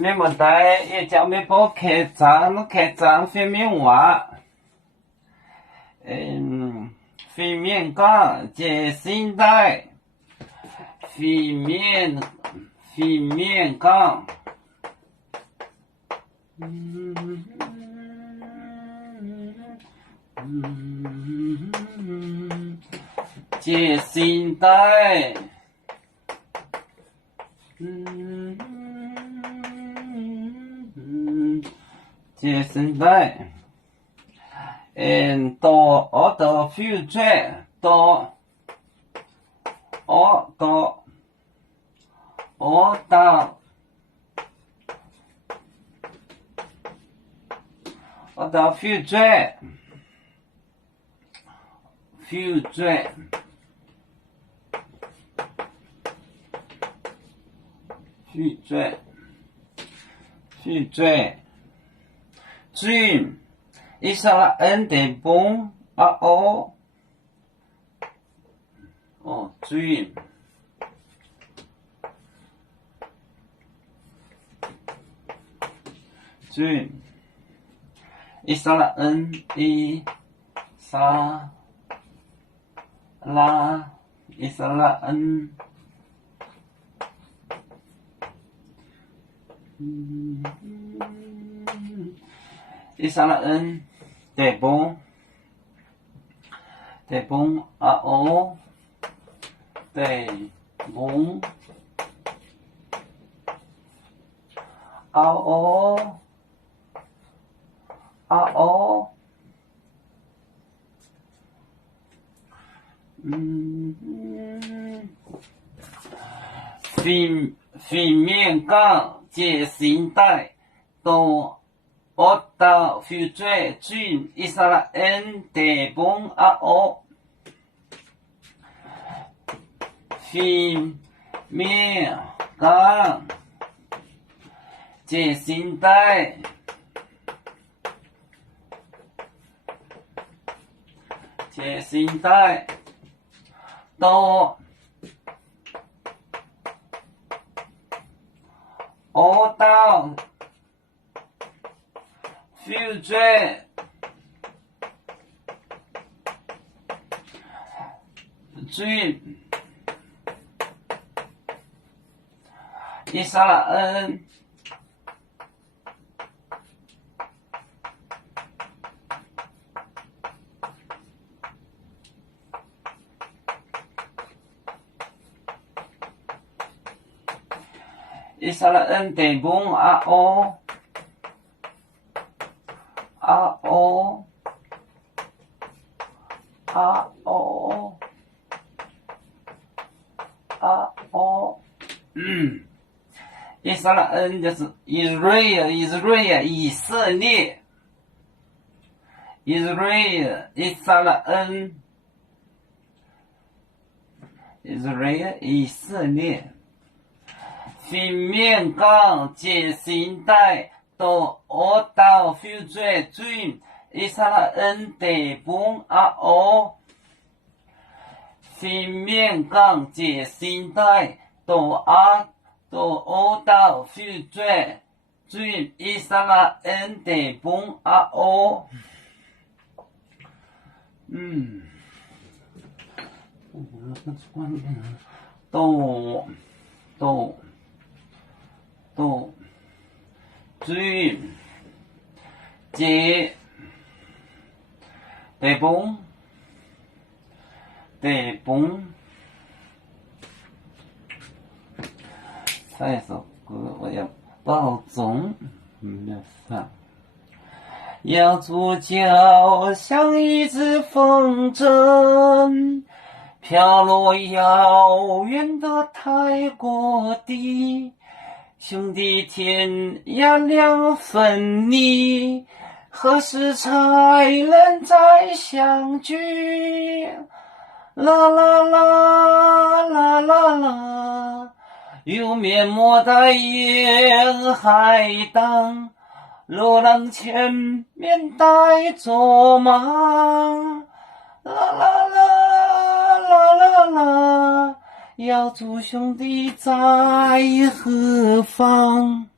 没么带，也叫没包开张飞面话。飞面岗接新带，飞面岗。接新带。接新带。到future 到future dream 伊莎拉恩的蹦dream伊莎拉恩伊莎拉恩伊莎拉恩的蹦的蹦飞面岗接新带到future dream 伊莎拉恩的蹦飞面岗接新带到future dream 伊莎拉恩伊莎拉恩的蹦伊莎拉恩就是 Israel 以色列伊莎拉恩 Israel 以色列飞面岗接新带到future dream 伊莎拉恩的蹦飞面岗接新带到future dream 伊莎拉恩的蹦dream 接的蹦下一首歌我要保重要左脚像一只风筝飘落遥远的泰国地兄弟天涯两分离何时才能再相聚啦啦啦啦啦啦有面没在沿海荡罗浪前面带着马啦啦啦啦啦啦要祝兄弟在何方